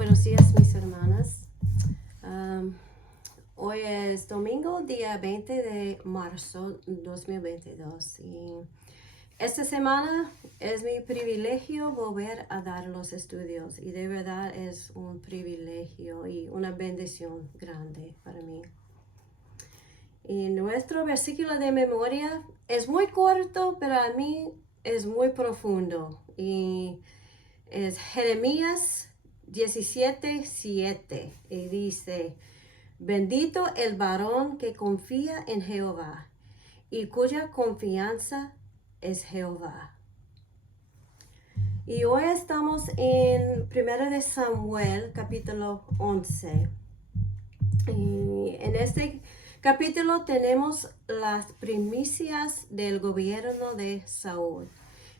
Buenos días, mis hermanas. Hoy es domingo, día 20 de marzo 2022 y esta semana es mi privilegio volver a dar los estudios y de verdad es un privilegio y una bendición grande para mí. Y nuestro versículo de memoria es muy corto, pero a mí es muy profundo y es Jeremías 17:7 y dice: bendito el varón que confía en Jehová y cuya confianza es Jehová. Y hoy estamos en 1 de Samuel capítulo 11. Y en este capítulo tenemos las primicias del gobierno de Saúl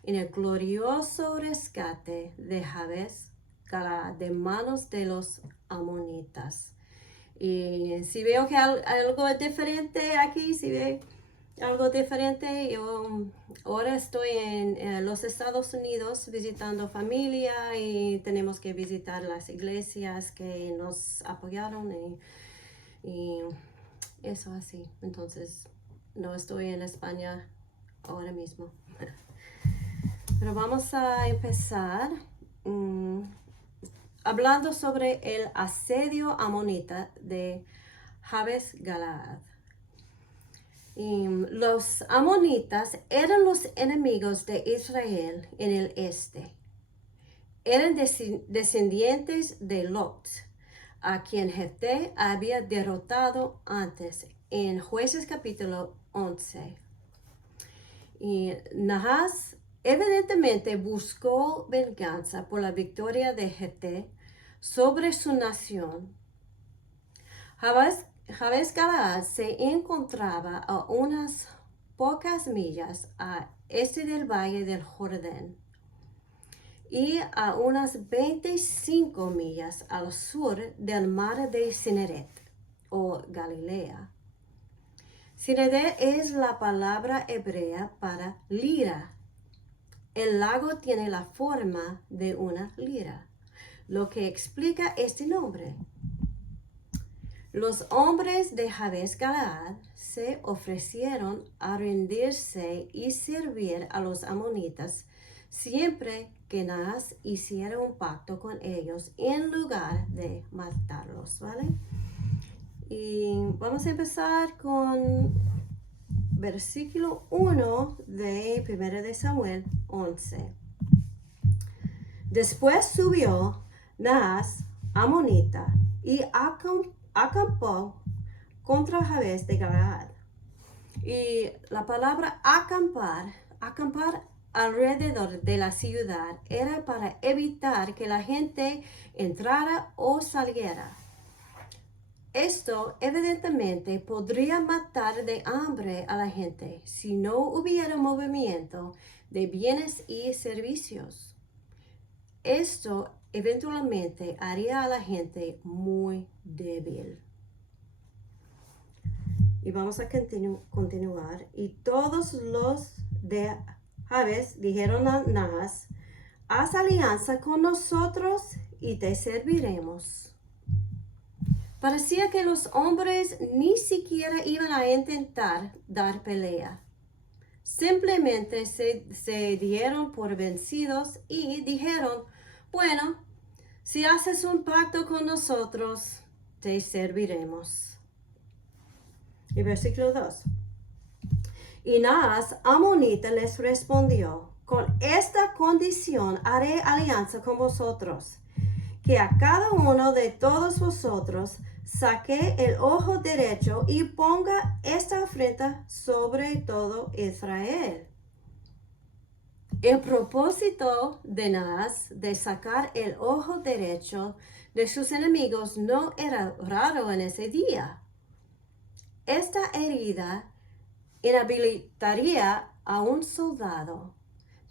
en el glorioso rescate de Jabes Galaad de manos de los amonitas. Y si veo que algo es diferente aquí, si ve algo diferente, yo ahora estoy en los Estados Unidos visitando familia y tenemos que visitar las iglesias que nos apoyaron y eso así. Entonces no estoy en España ahora mismo. Pero vamos a empezar hablando sobre el asedio amonita de Jabes Galaad. Y los amonitas eran los enemigos de Israel en el este. Eran descendientes de Lot, a quien Jefté había derrotado antes en Jueces capítulo 11. Y Nahas evidentemente buscó venganza por la victoria de Jefté sobre su nación. Jabes Galaad se encontraba a unas pocas millas a este del valle del Jordán y a unas 25 millas al sur del mar de Cineret o Galilea. Cineret es la palabra hebrea para lira. El lago tiene la forma de una lira, lo que explica este nombre. Los hombres de Jabes Galaad se ofrecieron a rendirse y servir a los amonitas siempre que Nahas hiciera un pacto con ellos en lugar de matarlos, ¿vale? Y vamos a empezar con versículo 1 de 1 de Samuel 11. Después subió Nahas, amonita, y acampó contra Jabes de Galaad. Y la palabra acampar alrededor de la ciudad era para evitar que la gente entrara o saliera. Esto evidentemente podría matar de hambre a la gente si no hubiera movimiento de bienes y servicios. Esto eventualmente haría a la gente muy débil. Y vamos a continuar. Y todos los de Jabes dijeron a Nahas: haz alianza con nosotros y te serviremos. Parecía que los hombres ni siquiera iban a intentar dar pelea. Simplemente se dieron por vencidos y dijeron: bueno, si haces un pacto con nosotros, te serviremos. Y versículo 2. Y Nahas, amonita, les respondió: con esta condición haré alianza con vosotros, que a cada uno de todos vosotros saque el ojo derecho y ponga esta afrenta sobre todo Israel. El propósito de Nahas de sacar el ojo derecho de sus enemigos no era raro en ese día. Esta herida inhabilitaría a un soldado,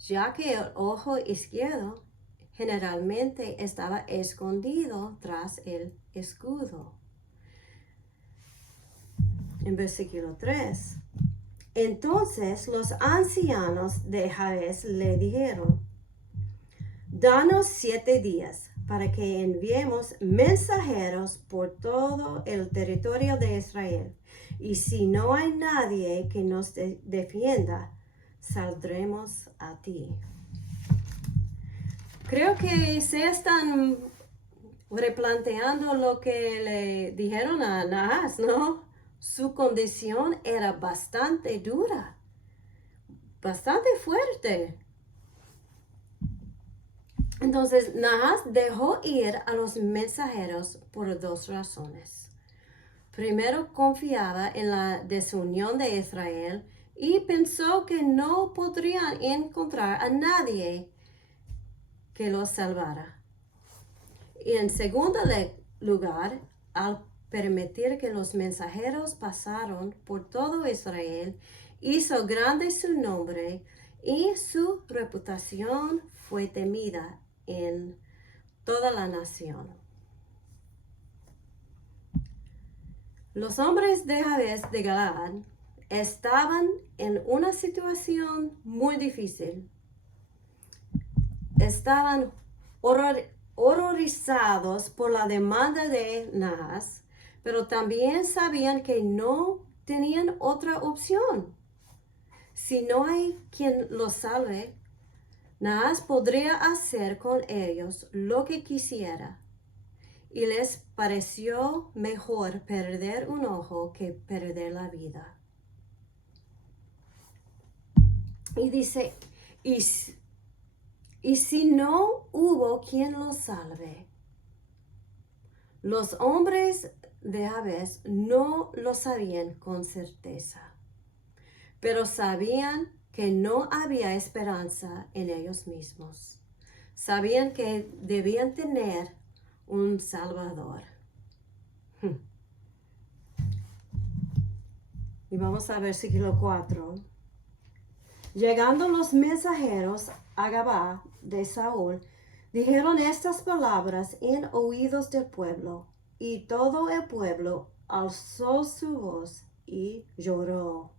ya que el ojo izquierdo generalmente estaba escondido tras el escudo. En versículo 3. Entonces los ancianos de Jabes le dijeron: danos 7 días para que enviemos mensajeros por todo el territorio de Israel. Y si no hay nadie que nos defienda, saldremos a ti. Creo que se están replanteando lo que le dijeron a Nahas, ¿no? Su condición era bastante dura, bastante fuerte. Entonces Nahas dejó ir a los mensajeros por dos razones. Primero, confiaba en la desunión de Israel y pensó que no podrían encontrar a nadie que los salvara. Y en segundo lugar, al permitir que los mensajeros pasaron por todo Israel, hizo grande su nombre y su reputación fue temida en toda la nación. Los hombres de Jabes de Galaad estaban en una situación muy difícil. Estaban horrorizados por la demanda de Nahas, pero también sabían que no tenían otra opción. Si no hay quien los salve, Nahas podría hacer con ellos lo que quisiera, y les pareció mejor perder un ojo que perder la vida. Y dice, y si no hubo quien los salve, los hombres de Jabes no lo sabían con certeza, pero sabían que no había esperanza en ellos mismos. Sabían que debían tener un Salvador. Y vamos a versículo 4. Llegando los mensajeros a Gabá de Saúl, dijeron estas palabras en oídos del pueblo, y todo el pueblo alzó su voz y lloró.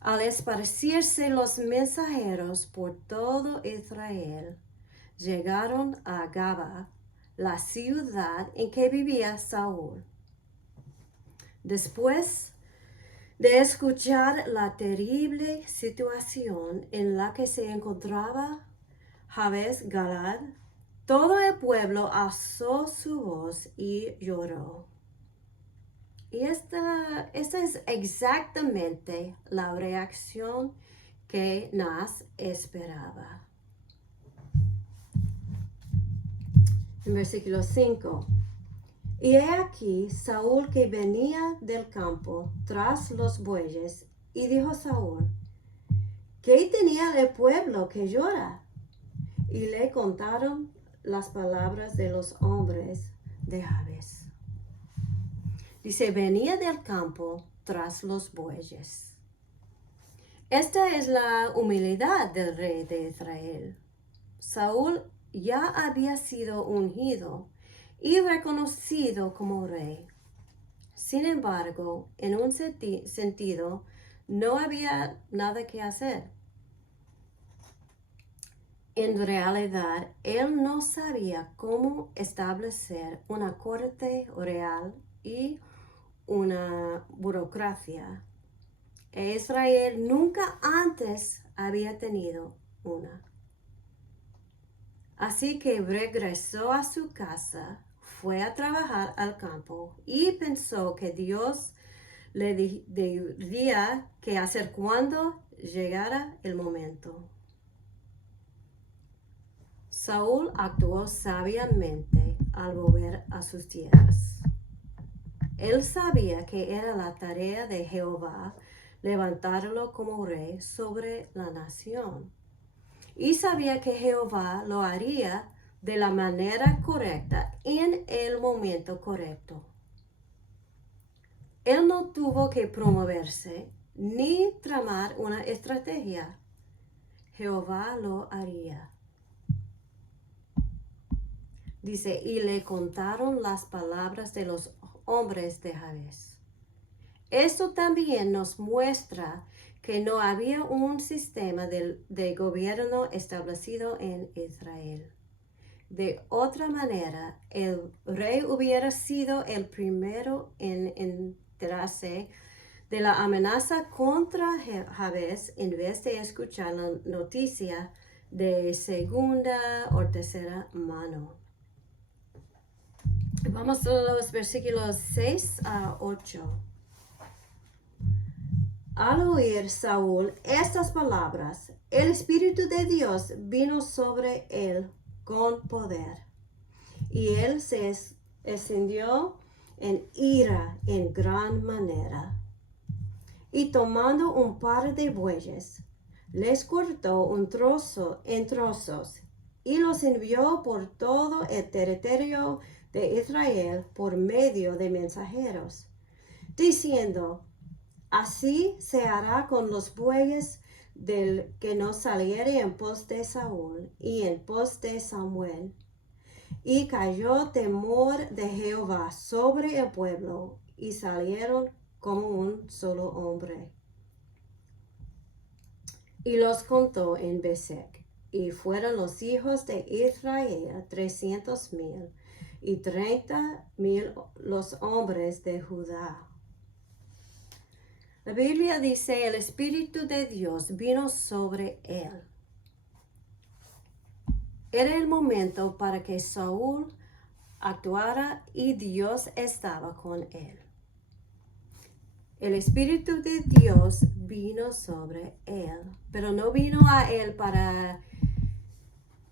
Al esparcirse los mensajeros por todo Israel, llegaron a Gabá, la ciudad en que vivía Saúl. Después de escuchar la terrible situación en la que se encontraba Jabes Galaad, todo el pueblo alzó su voz y lloró. Y esta es exactamente la reacción que Nahas esperaba. En versículo 5. Y he aquí Saúl que venía del campo tras los bueyes, y dijo Saúl: ¿qué tenía el pueblo que llora? Y le contaron las palabras de los hombres de Jabes. Dice, venía del campo tras los bueyes. Esta es la humildad del rey de Israel. Saúl ya había sido ungido y reconocido como rey. Sin embargo, en un sentido, no había nada que hacer. En realidad, él no sabía cómo establecer una corte real y una burocracia. Israel nunca antes había tenido una. Así que regresó a su casa, fue a trabajar al campo y pensó que Dios le diría qué hacer cuando llegara el momento. Saúl actuó sabiamente al volver a sus tierras. Él sabía que era la tarea de Jehová levantarlo como rey sobre la nación. Y sabía que Jehová lo haría de la manera correcta en el momento correcto. Él no tuvo que promoverse ni tramar una estrategia. Jehová lo haría. Dice, y le contaron las palabras de los hombres de Jabes. Esto también nos muestra que no había un sistema de gobierno establecido en Israel. De otra manera, el rey hubiera sido el primero en enterarse de la amenaza contra Jabes en vez de escuchar la noticia de segunda o tercera mano. Vamos a los versículos 6 a 8. Al oír Saúl estas palabras, el Espíritu de Dios vino sobre él con poder, y él se encendió en ira en gran manera. Y tomando un par de bueyes, les cortó un trozo en trozos, y los envió por todo el territorio de Israel por medio de mensajeros, diciendo: así se hará con los bueyes del que no saliere en pos de Saúl y en pos de Samuel. Y cayó temor de Jehová sobre el pueblo, y salieron como un solo hombre. Y los contó en Besec, y fueron los hijos de Israel 300,000, y 30,000 los hombres de Judá. La Biblia dice: el Espíritu de Dios vino sobre él. Era el momento para que Saúl actuara y Dios estaba con él. El Espíritu de Dios vino sobre él, pero no vino a él para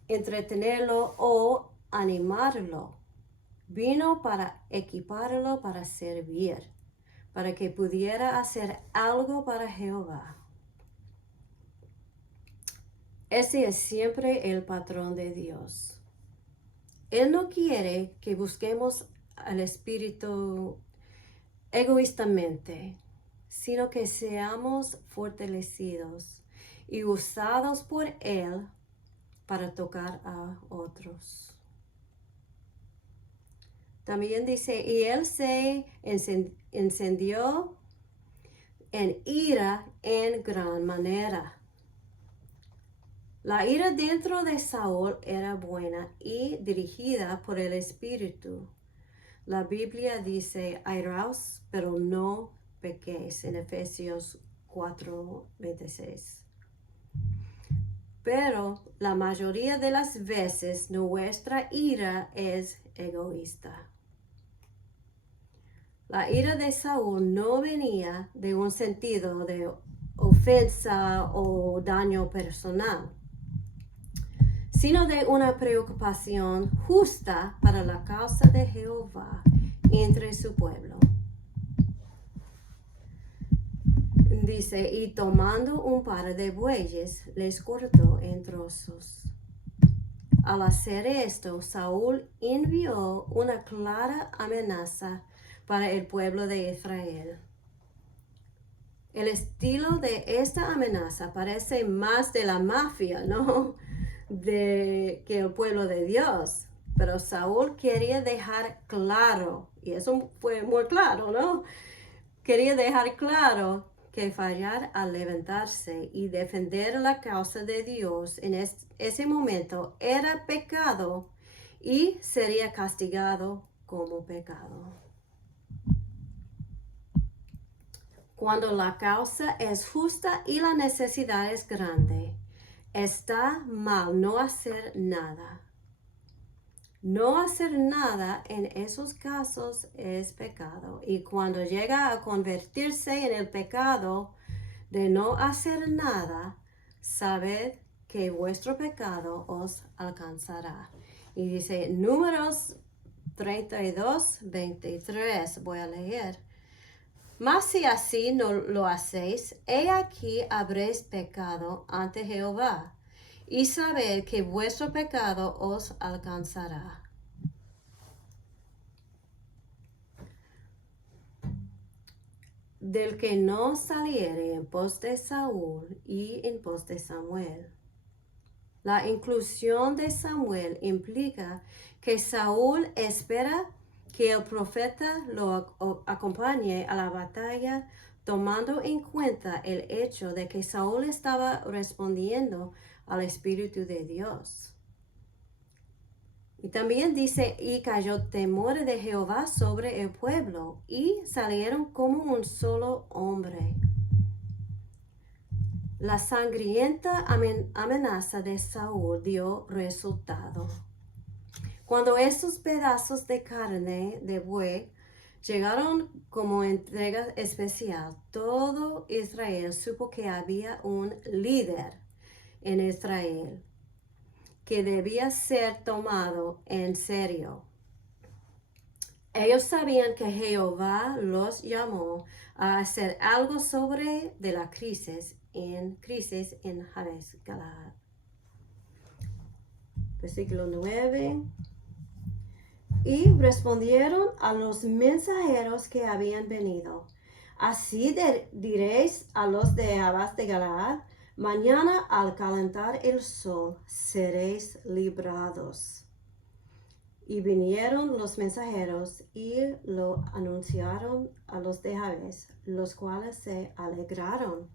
entretenerlo o animarlo. Vino para equiparlo para servir, para que pudiera hacer algo para Jehová. Ese es siempre el patrón de Dios. Él no quiere que busquemos al Espíritu egoístamente, sino que seamos fortalecidos y usados por Él para tocar a otros. También dice: y Él se encendió en ira en gran manera. La ira dentro de Saúl era buena y dirigida por el Espíritu. La Biblia dice: airaos, pero no pequéis, en Efesios 4:26. Pero la mayoría de las veces nuestra ira es egoísta. La ira de Saúl no venía de un sentido de ofensa o daño personal, sino de una preocupación justa para la causa de Jehová entre su pueblo. Dice: y tomando un par de bueyes, les cortó en trozos. Al hacer esto, Saúl envió una clara amenaza para el pueblo de Israel. El estilo de esta amenaza parece más de la mafia, ¿no?, que el pueblo de Dios. Pero Saúl quería dejar claro, y eso fue muy claro, ¿no? Quería dejar claro que fallar al levantarse y defender la causa de Dios en ese momento era pecado y sería castigado como pecado. Cuando la causa es justa y la necesidad es grande, está mal no hacer nada. No hacer nada en esos casos es pecado. Y cuando llega a convertirse en el pecado de no hacer nada, sabed que vuestro pecado os alcanzará. Y dice Números 32:23, voy a leer. Mas si así no lo hacéis, he aquí habréis pecado ante Jehová, y sabed que vuestro pecado os alcanzará. Del que no saliere en pos de Saúl y en pos de Samuel. La inclusión de Samuel implica que Saúl espera que el profeta lo acompañe a la batalla, tomando en cuenta el hecho de que Saúl estaba respondiendo al Espíritu de Dios. Y también dice, y cayó temor de Jehová sobre el pueblo, y salieron como un solo hombre. La sangrienta amenaza de Saúl dio resultado. Cuando estos pedazos de carne de buey llegaron como entrega especial, todo Israel supo que había un líder en Israel que debía ser tomado en serio. Ellos sabían que Jehová los llamó a hacer algo sobre de la crisis en Jabes Galaad. Versículo 9. Y respondieron a los mensajeros que habían venido. Así diréis a los de Jabes de Galaad: mañana al calentar el sol seréis librados. Y vinieron los mensajeros y lo anunciaron a los de Jabes, los cuales se alegraron.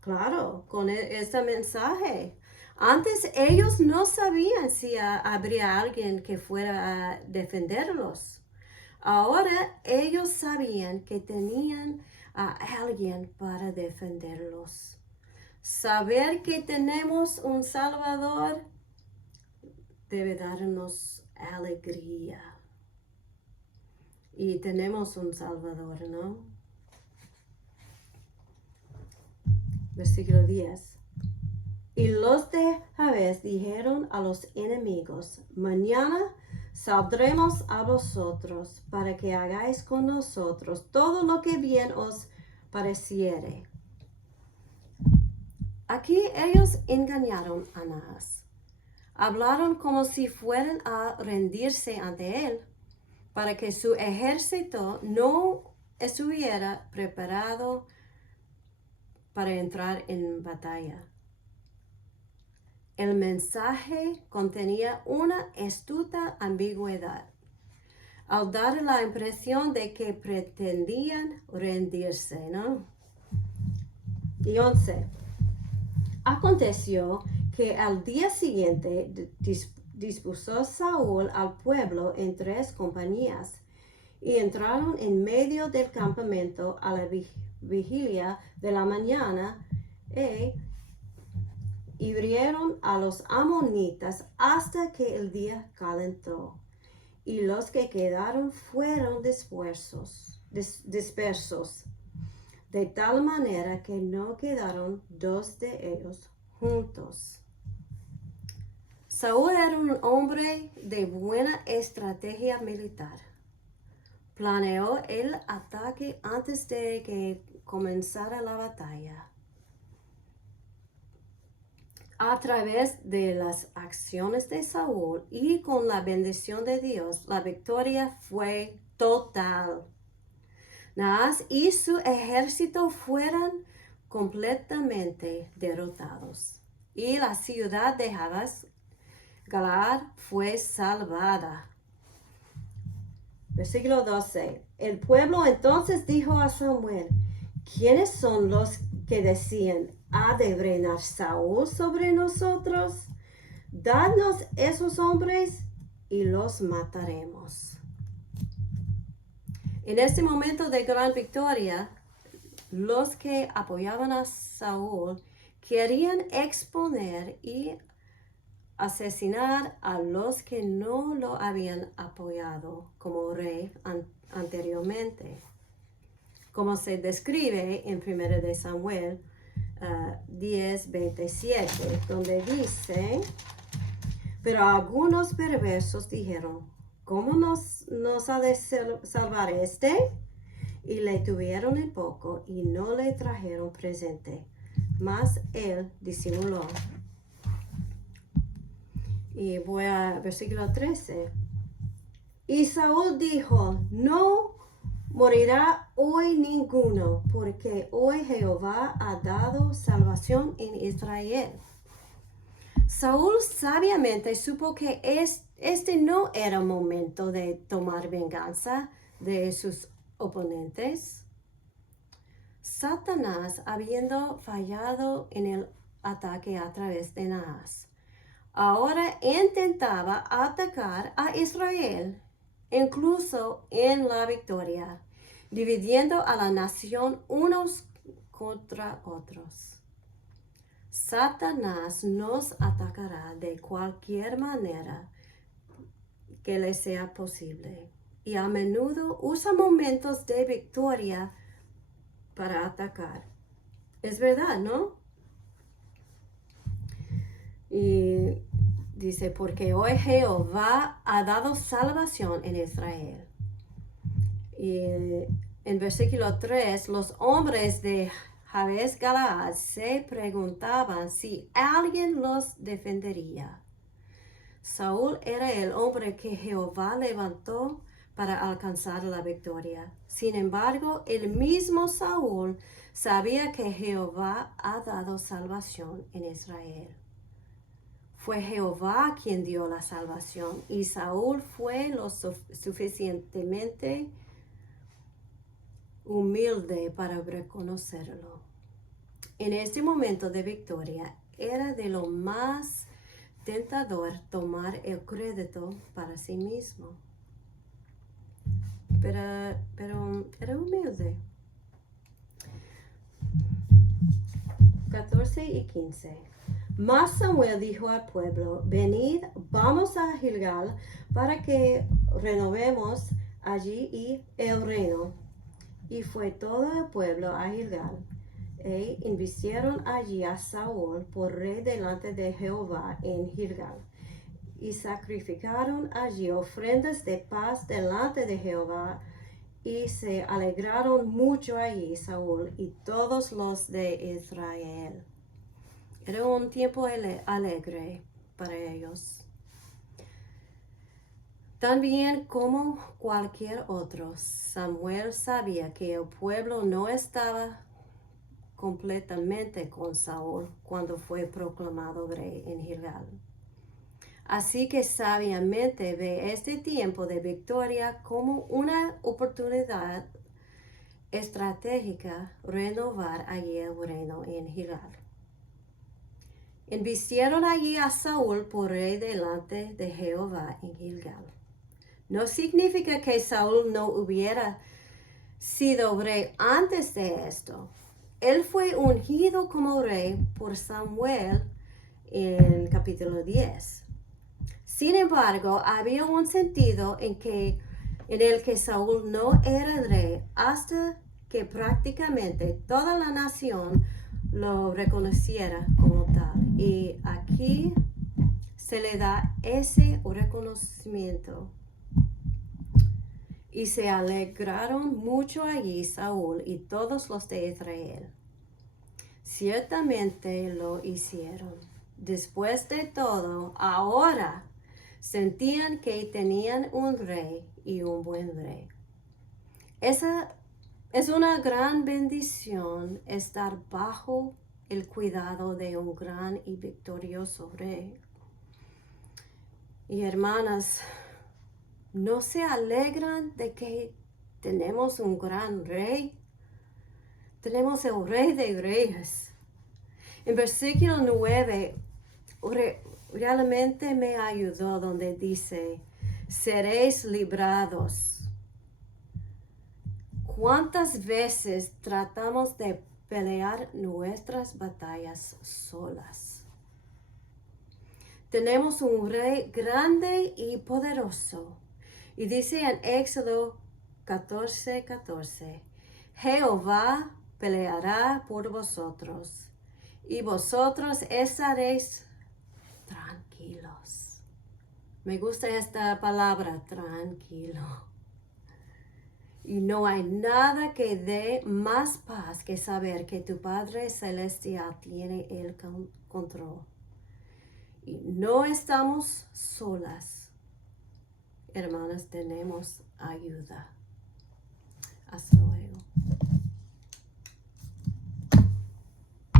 Claro, con este mensaje. Antes ellos no sabían si habría alguien que fuera a defenderlos. Ahora ellos sabían que tenían a alguien para defenderlos. Saber que tenemos un Salvador debe darnos alegría. Y tenemos un Salvador, ¿no? Versículo 10. Y los de Jabes dijeron a los enemigos: mañana saldremos a vosotros para que hagáis con nosotros todo lo que bien os pareciere. Aquí ellos engañaron a Naas. Hablaron como si fueran a rendirse ante él, para que su ejército no estuviera preparado para entrar en batalla. El mensaje contenía una astuta ambigüedad, al dar la impresión de que pretendían rendirse, ¿no? Y 11. Aconteció que al día siguiente dispuso Saúl al pueblo en 3 compañías, y entraron en medio del campamento a la vigilia de la mañana, y hirieron a los amonitas hasta que el día calentó, y los que quedaron fueron dispersos, de tal manera que no quedaron 2 de ellos juntos. Saúl era un hombre de buena estrategia militar. Planeó el ataque antes de que comenzara la batalla. A través de las acciones de Saúl y con la bendición de Dios, la victoria fue total. Naas y su ejército fueron completamente derrotados, y la ciudad de Jabes Galaad fue salvada. Versículo 12. El pueblo entonces dijo a Samuel: ¿quiénes son los que decían: ¿ha de reinar Saúl sobre nosotros? Dadnos esos hombres y los mataremos. En este momento de gran victoria, los que apoyaban a Saúl querían exponer y asesinar a los que no lo habían apoyado como rey anteriormente, como se describe en 1 de Samuel 10:27, donde dice: pero algunos perversos dijeron: ¿cómo nos ha de salvar este? Y le tuvieron en poco y no le trajeron presente, mas él disimuló. Y voy a versículo 13. Y Saúl dijo: no morirá hoy ninguno, porque hoy Jehová ha dado salvación en Israel. Saúl sabiamente supo que este no era momento de tomar venganza de sus oponentes. Satanás, habiendo fallado en el ataque a través de Naas, ahora intentaba atacar a Israel, incluso en la victoria, dividiendo a la nación unos contra otros. Satanás nos atacará de cualquier manera que le sea posible y a menudo usa momentos de victoria para atacar. Es verdad, ¿no? Y dice, porque hoy Jehová ha dado salvación en Israel. Y en versículo 3, los hombres de Jabes Galaad se preguntaban si alguien los defendería. Saúl era el hombre que Jehová levantó para alcanzar la victoria. Sin embargo, el mismo Saúl sabía que Jehová ha dado salvación en Israel. Fue Jehová quien dio la salvación y Saúl fue lo suficientemente humilde para reconocerlo. En este momento de victoria era de lo más tentador tomar el crédito para sí mismo. Pero era humilde. 14 y 15. Mas Samuel dijo al pueblo, venid, vamos a Gilgal para que renovemos allí y el reino. Y fue todo el pueblo a Gilgal, e invistieron allí a Saúl por rey delante de Jehová en Gilgal. Y sacrificaron allí ofrendas de paz delante de Jehová, y se alegraron mucho allí Saúl y todos los de Israel. Era un tiempo alegre para ellos. También como cualquier otro, Samuel sabía que el pueblo no estaba completamente con Saúl cuando fue proclamado rey en Gilgal. Así que sabiamente ve este tiempo de victoria como una oportunidad estratégica renovar allí el reino en Gilgal. Invistieron allí a Saúl por rey delante de Jehová en Gilgal. No significa que Saúl no hubiera sido rey antes de esto. Él fue ungido como rey por Samuel en capítulo 10. Sin embargo, había un sentido en el que Saúl no era rey hasta que prácticamente toda la nación lo reconociera como tal. Y aquí se le da ese reconocimiento. Y se alegraron mucho allí Saúl y todos los de Israel. Ciertamente lo hicieron. Después de todo, ahora sentían que tenían un rey y un buen rey. Esa es una gran bendición estar bajo el cuidado de un gran y victorioso rey. Y hermanas, ¿no se alegran de que tenemos un gran rey? Tenemos el Rey de Reyes. En versículo 9, realmente me ayudó donde dice, seréis librados. ¿Cuántas veces tratamos de pelear nuestras batallas solas? Tenemos un rey grande y poderoso. Y dice en Éxodo 14:14, Jehová peleará por vosotros y vosotros estaréis tranquilos. Me gusta esta palabra, tranquilo. Y no hay nada que dé más paz que saber que tu Padre Celestial tiene el control. Y no estamos solas. Hermanas, tenemos ayuda. Hasta luego.